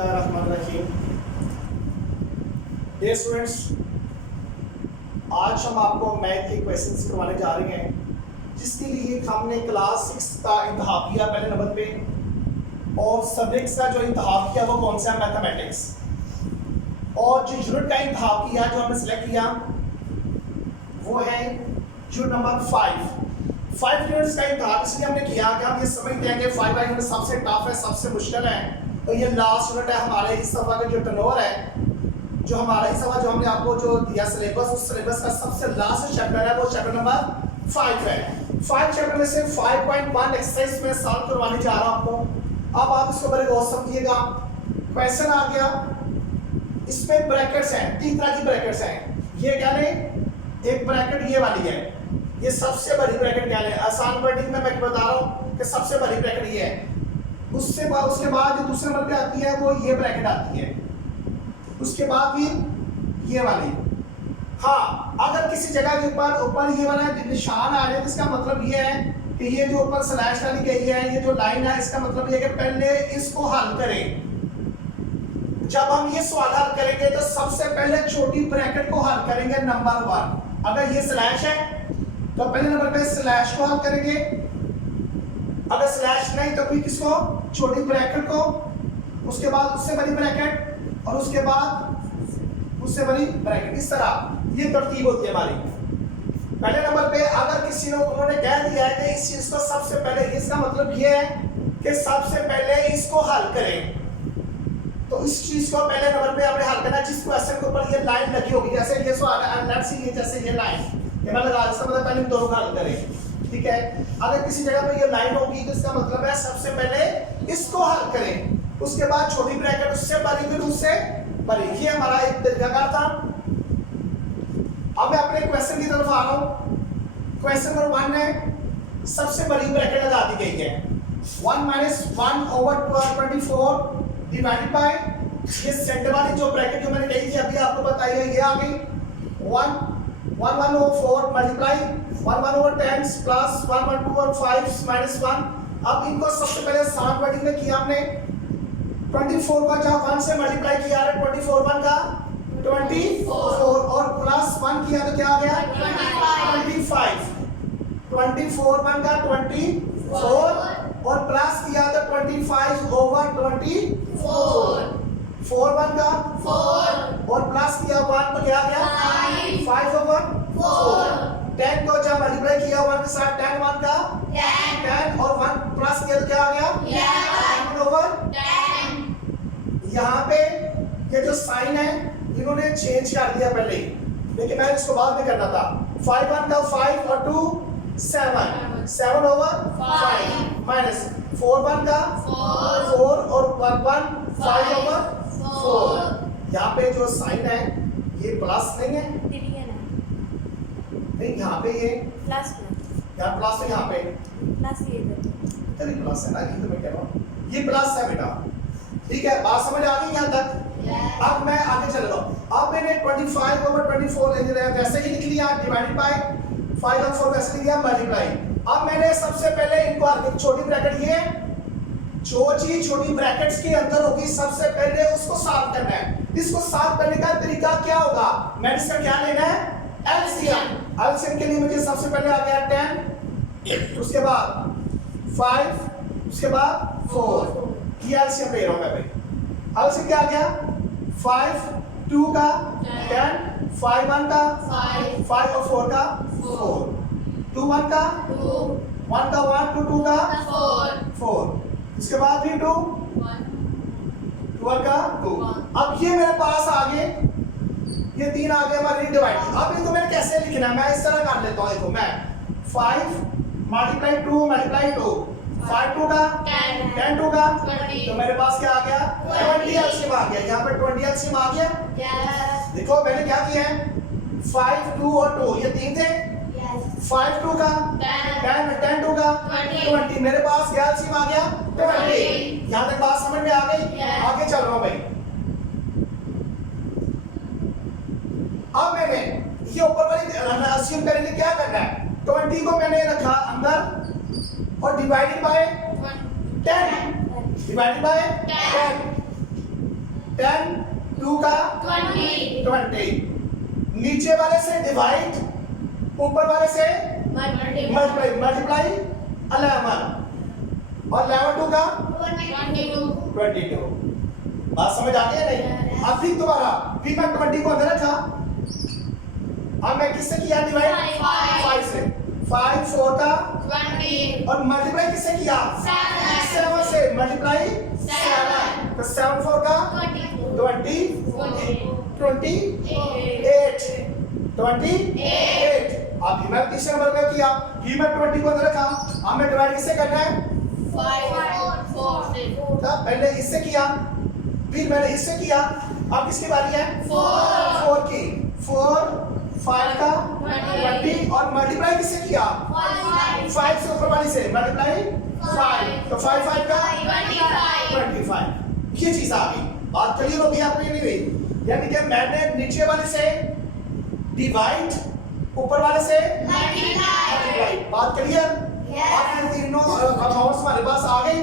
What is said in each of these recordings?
बिस्मिल्लाहिर्रहमानिर्रहीम। Dear students, आज हम आपको मैथ के क्वेश्चंस करवाने जा रहे हैं, जिसके लिए हमने क्लास 6 का इंतखाब किया पहले नंबर पे, और सब्जेक्ट्स का जो इंतखाब किया वो कौन सा है, मैथमेटिक्स। और जो यूनिट का इंतखाब किया जो हमने सेलेक्ट किया वो है यूनिट नंबर 5 यूनिट्स का इंतखाब इसलिए हमने किया कि हम ये समझते हैं कि 5 यूनिट सबसे टफ है, सबसे मुश्किल है। तो ये लास्ट यूनिट है हमारे इस दफ़ा का जो टर्नओवर है, जो हमारा इस दफ़ा जो हमने आपको जो दिया सिलेबस, उस सिलेबस का सबसे लास्ट चैप्टर है वो चैप्टर नंबर 5 है। 5 चैप्टर में से 5.1 एक्सरसाइज में सॉल्व करवाने जा रहा हूं आपको। अब आप इसको बड़े गौर से समझिएगा। क्वेश्चन आ गया, इसमें ब्रैकेट्स हैं, 3 तरह की ब्रैकेट्स हैं। ये क्या है, एक ब्रैकेट ये वाली है, ये सबसे बड़ी ब्रैकेट क्या है, आसान वर्डिंग में मैं बता रहा हूँ कि सबसे बड़ी ब्रैकेट ये है। उसके बाद जो दूसरे नंबर पे आती है वो ये ब्रैकेट आती है, उसके बाद फिर ये वाली। हाँ, अगर किसी जगह के ऊपर ये वाला निशान आ जाए तो इसका मतलब ये है कि ये जो ऊपर स्लैश डाली गई है, ये जो लाइन है, इसका मतलब ये है कि पहले इसको हल करें। जब हम ये सवाल हल करेंगे तो सबसे पहले छोटी ब्रैकेट को हल करेंगे, नंबर 1। अगर ये स्लैश है तो पहले नंबर पे स्लैश को हल करेंगे, अगर स्लैश नहीं तो फिर किसको, छोटी ब्रैकेट को, उसके बाद उससे बड़ी ब्रैकेट, और उसके बाद उससे बड़ी ब्रैकेट। इस तरह ये तरतीब होती है हमारी। पहले नंबर पे अगर किसी ने उन्होंने कह दिया है कि इस चीज को सबसे पहले, इसका मतलब ये है कि सबसे पहले इसको हल करें, तो इस चीज को पहले नंबर पे आपने हल करना। जिस क्वेश्चन के ऊपर ये लाइन लगी होगी, जैसे ये सवाल है, लेट्स सी ये जैसे ये लाइन, ये मैं लगा इसका मतलब पहले दोनों का हल करें, ठीक है। अगर किसी जगह पे ये लाइन होगी तो इसका मतलब है सबसे पहले इसको हल करें, उसके बाद छोटी ब्रैकेट, उससे बड़ी, फिर उससे बड़ी। ये हमारा एक तरीकाकार था। अब मैं अपने क्वेश्चन की तरफ आ रहा हूं। क्वेश्चन नंबर 1 है, सबसे बड़ी ब्रैकेट लगा दी गई है 1 - 1/24 डिवाइडेड बाय ये सेंटर वाली जो ब्रैकेट जो मैंने कही थी अभी आपको बताई है, ये आ गई 1/4 मल्टीप्लाई 1/10 प्लस 1/2/5 माइनस 1। अब इनको सबसे पहले साथ वर्डिंग में किया हमने। 24 का जब 1 से मल्टीप्लाई किया है, 24 1 का 24 और प्लस 1 किया तो क्या आ गया 25। 24 1 का 24 और प्लस किया तो 25/24। 4 1 का 4 और प्लस किया 1 तो क्या आ गया 5/4। 10 को जब मल्टीप्लाई किया 1 के साथ 10 1 का 10 और 1 प्लस किया तो क्या आ गया 11/10। यहाँ पे ये जो साइन है इन्होंने चेंज कर दिया पहले ही, लेकिन मैं इसको बाद में करना था। 5 1 का 5 और 2 7/5 माइनस 4 1 का 4 और 1 5/4। यहाँ पे जो साइन है ये प्लस नहीं है, नहीं यहाँ पे ये प्लस यहाँ प्लस है, यहाँ पे प्लस ये चलिए प्लस है ना, ये तो मैं कह रहा हूँ ये प्लस है बेटा, ठीक है। बात समझ आ गई यहाँ तक? अब मैं आगे चल रहा हूँ। अब मैंने 25/24 वैसे ही लिख लिया, डिवाइडेड बाय 5 और 4 वैसे लिख लिया, मल्टीप्लाई। अब मैंने सबसे पहले इनको छोटी ब्रैकेट, ये जो चीज छोटी ब्रैकेट्स के अंदर होगी सबसे पहले उसको साफ करना है। इसको साफ करने का तरीका क्या होगा, मैंने इसका क्या लेना है, एलसीएम। एलसीएम के लिए मुझे सबसे पहले आ गया 10, उसके बाद 5, उसके बाद 4। ये एलसीएम ले रहा हूं मैं भाई। एलसीएम क्या आ गया 5 2 का 10 5 1 का 5 और 4 का 4 2 1 का 1 का 1 2 2 का 4 इसके बाद फिर 2 1 का 2। अब ये मेरे पास आ गए, ये 3 आ गए हमारे डिवाइड। अब इनको मैंने कैसे लिखना है, मैं इस तरह कर लेता हूं। देखो मैं 5 मल्टीप्लाई 2 मल्टीप्लाई 2 5 2 का 10 2 का 20। तो मेरे पास क्या आ गया 20 एलसीएम आ गया। यहाँ पे 20 एलसीएम आ गया। देखो मैंने क्या किया है 5 2 और 2 ये 3 थे, 5 2 का 10 2 का 20 मेरे पास क्या एलसीएम आ गया 20। यहाँ तक बात समझ में आ गई? आगे चल रहा हूँ भाई। अब मैंने ये ऊपर वाली एलसीएम करेंगे, क्या करना है 20 को मैंने रखा अंदर और डिवाइडेड बाय 10 डिवाइडेड बाय 10 2 का 20, नीचे वाले से डिवाइड, ऊपर वाले से मल्टीप्लाई 11, और 11 2 का 22। बात समझ आ गई नहीं? अब फिर दोबारा, फिर मैं 20 को अंदर रखा, अब मैं किससे किया डिवाइड? 5 से। 5 4 का 20, और मल्टीप्लाई किससे किया? 7 से। मल्टीप्लाई 7, तो 7 4 का 20, 28, 28। अब मैं तीसरे नंबर का किया, फिर मैं 20 को अंदर रखा, अब मैं डिवाइड किससे करना है? 4 पहले इससे किया, फिर मैंने इससे किया, अब किसकी बारी है? 4 की। 4 5 का 20, और मल्टीप्लाई किससे किया? 5 से ऊपर वाली से मल्टीप्लाई 5, तो 5 5 का 25। ये चीज आ गई। बात क्लियर हो गई आपको ये नहीं हुई? यानी कि मैंने नीचे वाले से डिवाइड, ऊपर वाले से मल्टीप्लाई। बात क्लियर? आप तीनों अमाउंट्स हमारे पास आ गई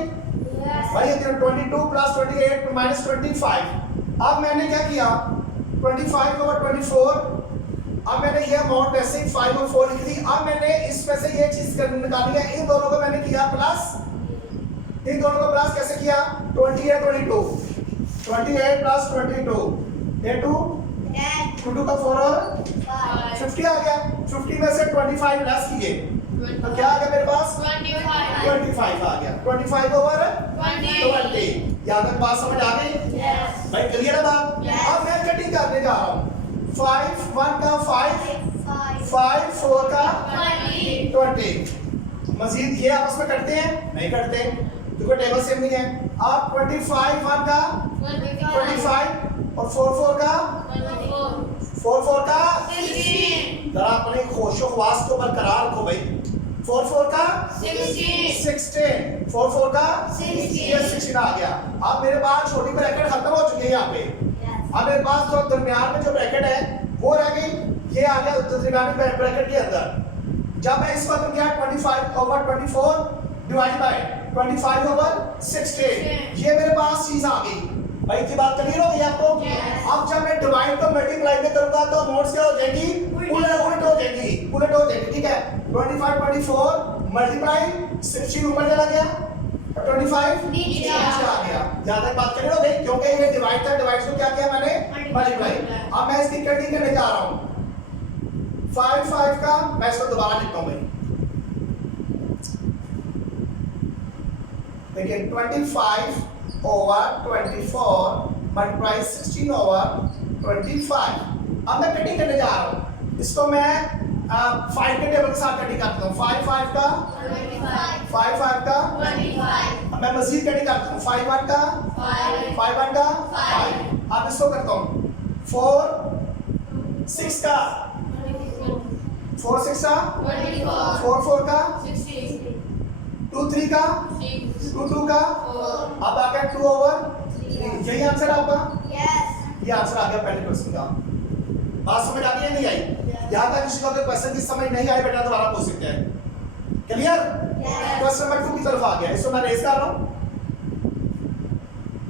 भाई। 22 प्लस 28 माइनस 25। अब मैंने क्या किया? 25 ओवर 24। अब मैंने ये अमाउंट वैसे ही 5 और 4 लिख दी। अब मैंने इसमें से ये चीज निकाली है, इन दोनों को मैंने किया प्लस, इन दोनों को प्लस कैसे किया? 28 22, 28 प्लस 22, ये 2 2 का 4 और 50 आ गया। 50 में से 25 लेस किए तो क्या आ गया मेरे पास? 25 आ गया। 25 ओवर 20। यहाँ तक बात समझ आ गई भाई? क्लियर है बात? अब मैं कटिंग करने जा रहा हूँ। 5 1 का 5, 5 4 का 20। मजीद ये आपस में करते हैं? नहीं करते, क्योंकि टेबल सेम नहीं है। अब 25 1 का 25, और 4 4 का 4 का 16। जरा अपने होशो ख्वास को बरकरार रखो भाई। 4 4 का 16, 4 4 का 16 आ गया। अब मेरे पास छोटी ब्रैकेट खत्म हो चुकी है यहाँ पे। अब मेरे पास जो दरमियान में जो ब्रैकेट है वो रह गई, ये आ गया दरमियानी ब्रैकेट के अंदर। जब मैं इसको खत्म किया 25 ओवर 24 डिवाइड बाय 25 ओवर 16, ये मेरे पास चीज आ गई भाई। की बात क्लियर हो गई आपको? अब जब मैं डिवाइड को मल्टीप्लाई में करूंगा तो अमाउंट्स क्या हो जाएगी? उलट हो जाएगी, उलट हो जाएगी। ठीक है, 25 24 मल्टीप्लाई 16 ऊपर चला गया और 25 नीचे आ गया। यहां तक बात क्लियर हो गई? क्योंकि ये डिवाइड था, डिवाइड को क्या किया मैंने? मल्टीप्लाई। अब मैं इसकी कटिंग करने जा रहा हूं। 5 5 का मैं इसको दोबारा लिखता हूं भाई। देखिए 25 over 24 multiply 16 over 25। अब मैं कटिंग करने जा रहा हूँ। इसको मैं 5 के टेबल के साथ कटिंग करता हूँ। 5 5 का 5 5 का 25। अब मैं मजीद कटिंग करता हूँ। 5 1 का 5 1 का 5। अब इसको करता हूँ 4 6 का 4 6 का 4 4 का 2 3 का 2 2 का। अब आ गया 2 ओवर 3। यही आंसर आपका? ये आंसर आ गया पहले क्वेश्चन का। बात समझ आ गई या नहीं आई? यहाँ तक किसी को अगर क्वेश्चन की समझ नहीं आई बेटा दोबारा पूछ सकते हैं। क्लियर? क्वेश्चन नंबर 2 की तरफ आ गया, इसको मैं रेज कर रहा हूँ।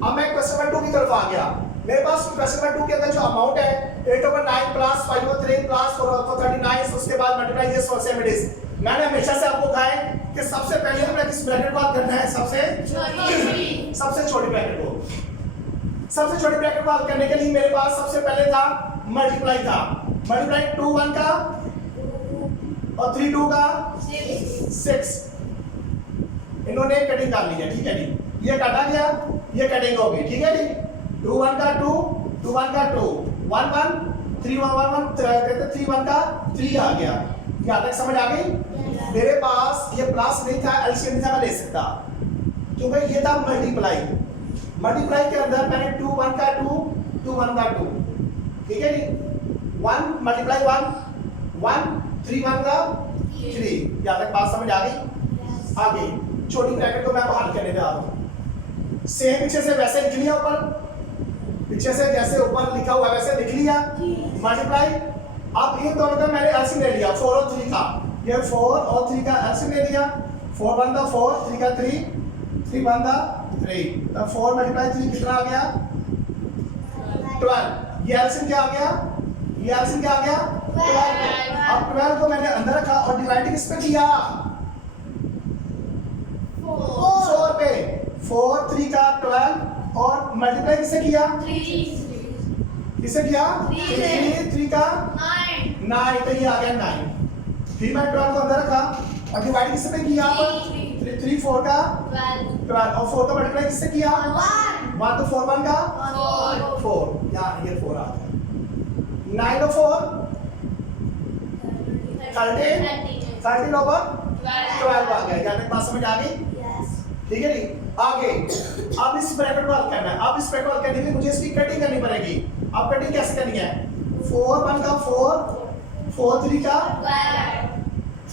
अब मैं क्वेश्चन नंबर 2 की तरफ आ गया। मेरे पास क्वेश्चन नंबर 2 के अंदर जो अमाउंट है 8 over 9 plus 5 over 3 plus 4 over 39, उसके बाद multiply this for same it is. मैंने हमेशा से आपको कहा है कि सबसे पहले हमें किस ब्रैकेट को बात करना है? सबसे छोटी ब्रैकेट को। सबसे छोटी ब्रैकेट को बात करने के लिए मेरे पास सबसे पहले था मल्टीप्लाई था। मल्टीप्लाई 2 1 का और 3 2 का 6। इन्होंने कटिंग कर ली है। ठीक है जी, ये काटा गया, ये कटिंग होगी। ठीक है जी, 2 1 का 2 2 1 का 2 1 1 3 1 1 1 कहते 3 1 का 3 आ गया। यहाँ तक समझ आ गई? मेरे पास ये प्लस नहीं था, एलसीएम नहीं था, मैं ले सकता क्योंकि ये था मल्टीप्लाई। मल्टीप्लाई के अंदर मैंने 2 1 का 2 2 1 का 2। ठीक है जी, 1 मल्टीप्लाई 1 1 3 1 का 3। यहाँ तक बात समझ आ गई? आगे छोटी ब्रैकेट को मैं बाहर करने जा रहा हूँ। सेम पीछे से वैसे लिख लिया, ऊपर पीछे से जैसे ऊपर लिखा हुआ वैसे लिख लिया। मल्टीप्लाई, अब इन दोनों का मैंने एलसीएम ले लिया 4 और 3 का। ये 4 और 3 का एलसीएम ले लिया। 4 1 का 4 3 का 3 3 1 का 3। तो 4 मल्टीप्लाई 3 कितना आ गया? 12 ये एलसीएम क्या आ गया, ये एलसीएम क्या आ गया 12। अब 12 को मैंने अंदर रखा और डिवाइड किस पे किया 4 पे, 4 3 का 12 और मल्टीप्लाई किससे किया, किससे किया 3 का 9 तो ये आ गया 9। फिर मैं 12 को अंदर रखा और डिवाइड किससे पे किया, 3 4 का 12 और 4 का मल्टीप्लाई किससे किया 1 तो 4 1 का 4 यहाँ ये 4 आ गया 9 और 4 13 ओवर 12 आ गया। क्या बात समझ आ गई, ठीक है जी। आगे अब इस ब्रैकेट को हल करना है। अब इस ब्रैकेट को हल करने के लिए मुझे इसकी कटिंग करनी पड़ेगी। अब कटिंग कैसे करनी है, 4 1 का 4 4 3 का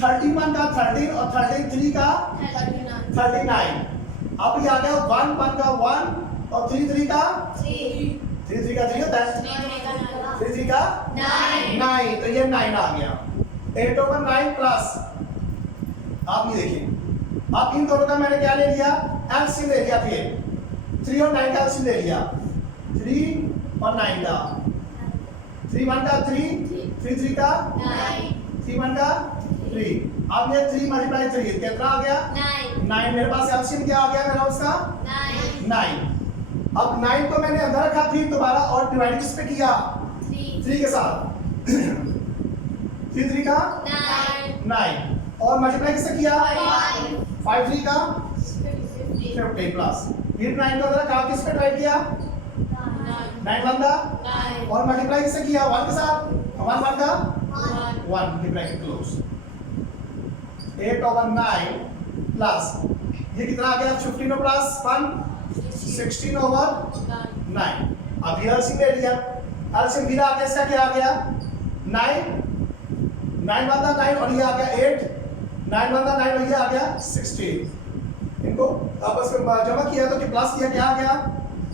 13 1 का 13 और 13 3 का 39। अब ये आ गया 1 1 का 1 और 3 3 का 3 का 3 होता है 3 3 का 9 तो ये 9 आ गया। 8 over 9 प्लस आप ये देखिए, अब इन दोनों का मैंने क्या ले लिया एलसीएम ले लिया, फिर 3 और 9 का एलसीएम ले लिया 3 और 9 का 3 1 का 3 3 3 का 3 1 का 3। अब ये 3 मल्टीप्लाई 3 कितना आ गया 9। मेरे पास एलसीएम क्या आ गया मेरा उसका 9। अब 9 को मैंने अंदर रखा फिर दोबारा और डिवाइड किस पे किया 3 के साथ 3 3 का 9 और मल्टीप्लाई किससे किया 5 3 का 50 प्लस फिर 9 को अंदर रखा किस पे डिवाइड किया 9 1 का और मल्टीप्लाई किससे किया 1 के साथ 1 1 का 1 की ब्रैकेट क्लोज 8 over 9 प्लस ये कितना आ गया 15 प्लस 1 16 over 9। अब ये एलसीएम ले लिया, एलसीएम फिर आ गया इसका क्या आ गया 9 9 1 9 और ये आ गया 8 9 1 9 और ये आ गया 16। इनको आपस में जमा किया तो प्लस किया क्या आ गया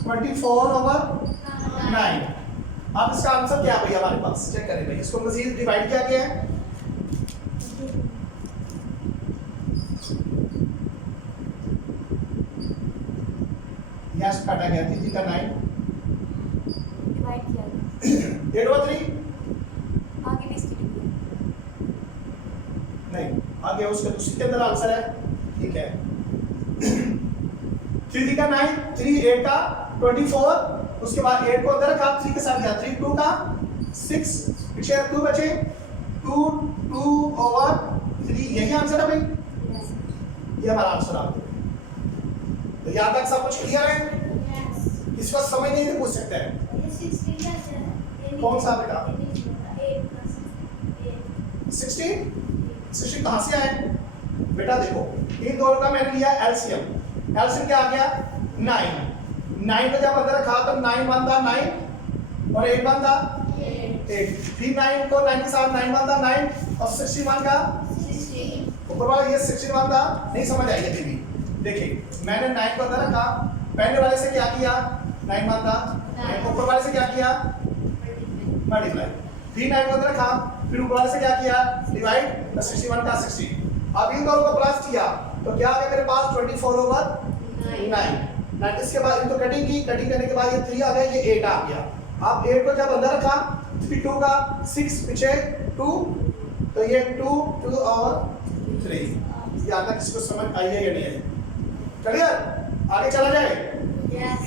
24 over 9। अब इसका आंसर क्या भैया हमारे पास चेक करें भाई, इसको मजीद डिवाइड किया गया है यहाँ से काटा गया 3 का 9 डिवाइड किया गया 8 over 3 आगे भी इसकी डिग्री नहीं आगे उसके उसी के अंदर आंसर है, ठीक है 3 का 9 3 8 का 24 उसके बाद 8 को अंदर रखा 3 के साथ गया 3 2 का 6 पीछे 2 बचे 2 2 over 3 यही आंसर है भाई, ये हमारा आंसर आ गया। तो यहाँ तक सब कुछ क्लियर है, इस वक्त समझ नहीं पूछ सकते हैं कौन सा बेटा 16 कहाँ से आए बेटा, देखो इन दोनों का मैंने लिया एलसीएम, एलसीएम क्या आ गया 9 को जब अंदर रखा तो 9 1 था 9 और 8 1 था 8 फिर 9 को 9 के साथ 9 1 था 9 और 61 का ऊपर वाला ये 61 था, नहीं समझ आई थी भी। देखिए मैंने 9 को अंदर रखा, पहले वाले से क्या किया 9 1 था, ऊपर वाले से क्या किया मल्टीप्लाई, फिर 9 को अंदर रखा फिर ऊपर वाले से क्या किया डिवाइड 61 का 60। अब इन दोनों को प्लस किया तो क्या आ गया मेरे पास 24 over 9। इसके बाद इनको कटिंग की, कटिंग करने के बाद ये 3 आ गया ये 8 आ गया। अब 8 को जब अंदर रखा फिर 2 का 6 पीछे 2 तो ये 2 2 और 3। यहाँ तक किसको समझ आई है या नहीं आई, क्लियर आगे चला जाए। यस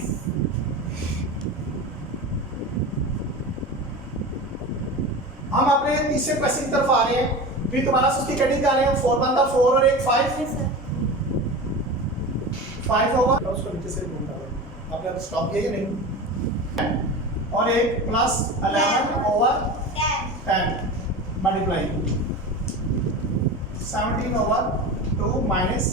हम अपने तीसरे क्वेश्चन की तरफ आ रहे हैं, फिर दोबारा से उसकी कटिंग कर रहे हैं 4 1 था 4 और एक 5 होगा उसको नीचे से ढूंढना है, आपने स्टॉप किया या नहीं, और एक plus 11 over 10 multiply 17 over 2 minus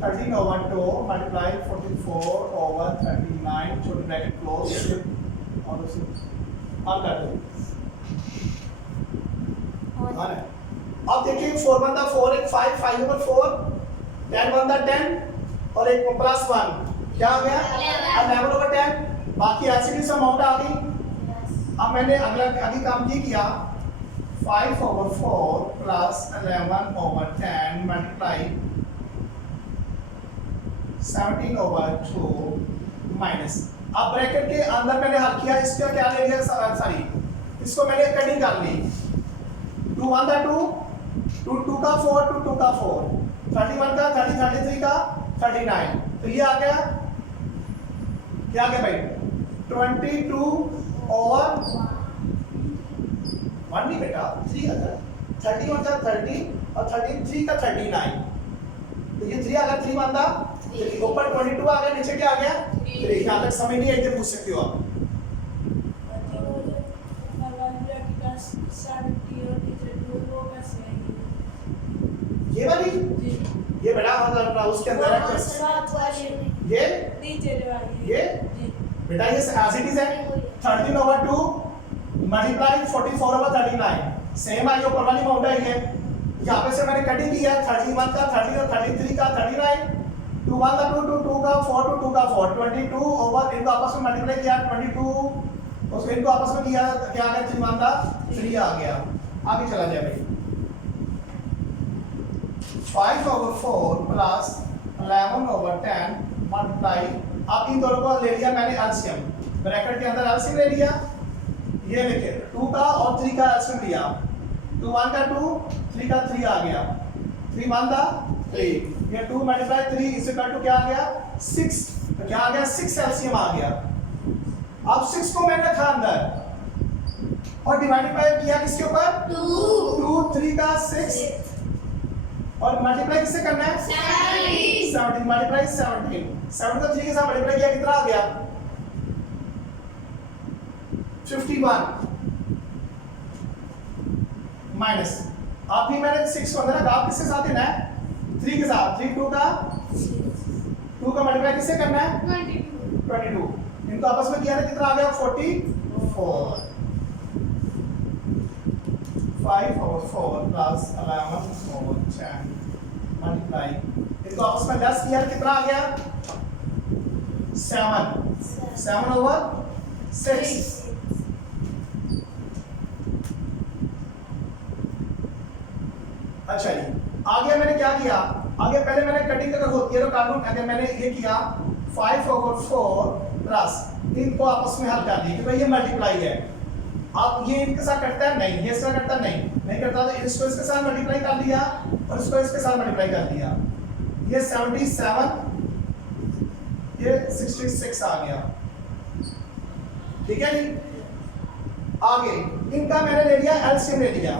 13 over 2 multiply 44 over 39 छोटी ब्रैकेट क्लोज और उसे हल कर दो। अब देखिए 4 1 था 4 एक 5 5 over 4 10 1 था 10 और एक प्लस 1 क्या आ गया 11 over 10, बाकी ऐसे की अमाउंट आ गई। अब मैंने अगला आगे काम ये किया 5 over 4 plus 11 over 10 multiply 17 over 2 minus, अब ब्रैकेट के अंदर मैंने हल किया, इसका क्या ले लिया, सॉरी इसको मैंने कटिंग कर ली। 2 1 का 2, 2 2 का 4, 2 2 का 4, 31 का 30, 33 का 39, तो ये आ गया, क्या आ गया भाई 22 और 1 नहीं बेटा 3 आ गया, 31 का 30 और 33 का 39, तो ये 3 आ गया, 3 1 था, ऊपर 22 आ गया, नीचे क्या आ गया 3। यहाँ तक समझ नहीं आई तो पूछ सकते हो आप। ये वाली ये बेटा उसके अंदर है ये बेटा ये एज इट इज है 13/2 मल्टीप्लाई 44/39 सेम आई ऊपर वाली अमाउंट है ये। यहाँ पे से मैंने कटिंग की है 31 का 30 का 33 का 39, 2 1 का 2, 2 2 का 4, 2 2 का 4, 22 ओवर इनको आपस में मल्टीप्लाई किया 22 उसको इनको आपस में किया क्या आ गया 3 1 का 3 आ गया। आगे चला जाए भाई 5/4 प्लस 11/10 मल्टीप्लाई, अब इन दोनों को ले लिया मैंने एलसीएम, ब्रैकेट के अंदर एलसीएम ले लिया, ये लेके 2 का और 3 का एलसीएम लिया, 2 1 का 2, 3 का 3 आ गया, 3 1 का 3, ये 2 मल्टीप्लाई 3 इज इक्वल टू क्या आ गया 6, तो क्या आ गया 6 एलसीएम आ गया। अब 6 को मैंने रखा अंदर और डिवाइड बाय किया किसके ऊपर 2 3 का 6 और मल्टीप्लाई किससे करना है 17 मल्टीप्लाई 17, 7 को 3 के साथ मल्टीप्लाई किया कितना आ गया 51 माइनस, अब भी मैंने 6 को अंदर रखा, आप किसके साथ देना है 3 के साथ, 3 2 का 2 का मल्टीप्लाई किससे करना है 22, इनको आपस में किया था कितना आ गया 44, 5/4 प्लस 11/10 मल्टीप्लाई, इनको आपस में 10 किया कितना आ गया 7/6। अच्छा जी आगे मैंने क्या किया, आगे पहले मैंने कटिंग करके होती है तो कार्बन अगर मैंने ये किया 5/4 प्लस इनको आपस में हल कर दिया कि भाई ये मल्टीप्लाई है, अब ये इनके साथ कटता है नहीं, ये इसका कटता नहीं करता, तो इसको इसके साथ मल्टीप्लाई कर दिया और इसको इसके साथ मल्टीप्लाई कर दिया, ये 77 ये 66 आ गया, ठीक है जी। आगे इनका मैंने ले लिया एलसीएम ले लिया,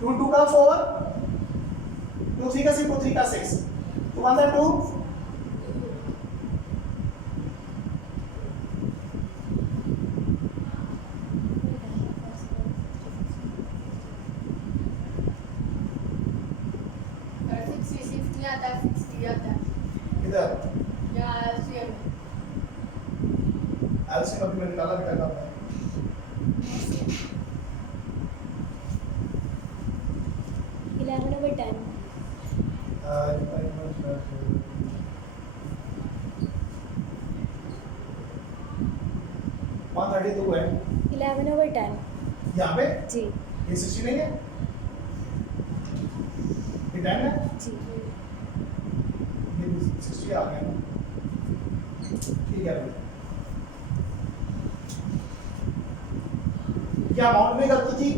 2 2 का 4, 2 3 का 6, 2 3 का 6, 2 1 का 2, इधर एलसीएम अभी मैंने निकाला बेटा का 11/10 132 है 11/10 यहाँ पे जी ये 60 नहीं है, ये 10 है, जी ये 60 आ गया ना, ठीक है। क्या अमाउंट में गलती थी,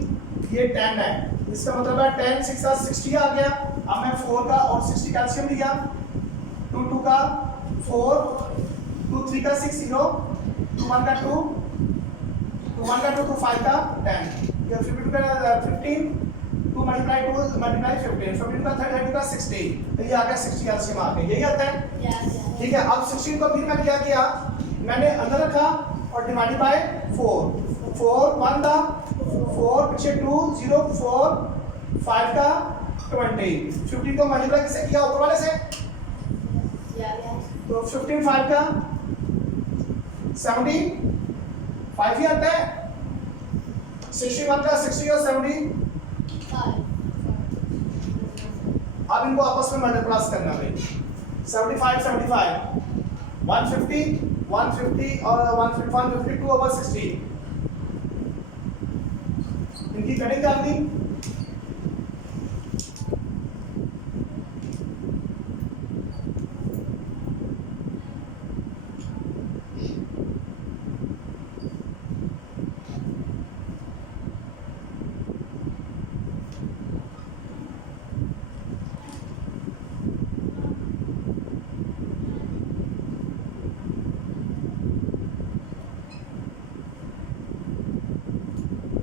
ये 10 है, इसका मतलब है 10 6 का 60 आ गया, अब मैं 4 का और 60 का एलसीएम लिया, 2 2 का 4, 2 3 का 6 0, 2 1 का 2, 2 1 का 2, 2 5 का 10, ये 52 का 15, 2 मल्टीप्लाई 2 मल्टीप्लाई 15, 15 का 32 का 60, तो ये आ गया 60 एलसीएम आ गया, यही आता है, ठीक है। अब 16 को फिर मैं क्या किया, मैंने अंदर रखा और डिवाइड बाय 4, 4 1 था, 4 पीछे 2 0 4 5 का 20, 50 को मल्टीप्लाई किससे किया ऊपर वाले से, तो 15 5 का 70 5 ही आता है, 61 का 60 और 70, अब इनको आपस में मल्टीप्लाई करना है 75 75 150 150 और 152 ओवर 60, इनकी कटिंग कर दी,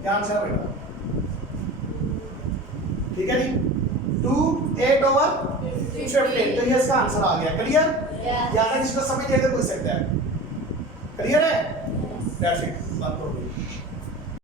क्या आंसर है बेटा? ठीक है नहीं? 2 8 over 15 तो ये इसका आंसर आ गया। क्लियर? Yes. या जिसको समझ जाए तो पूछ सकता है। क्लियर है? Yes. That's it.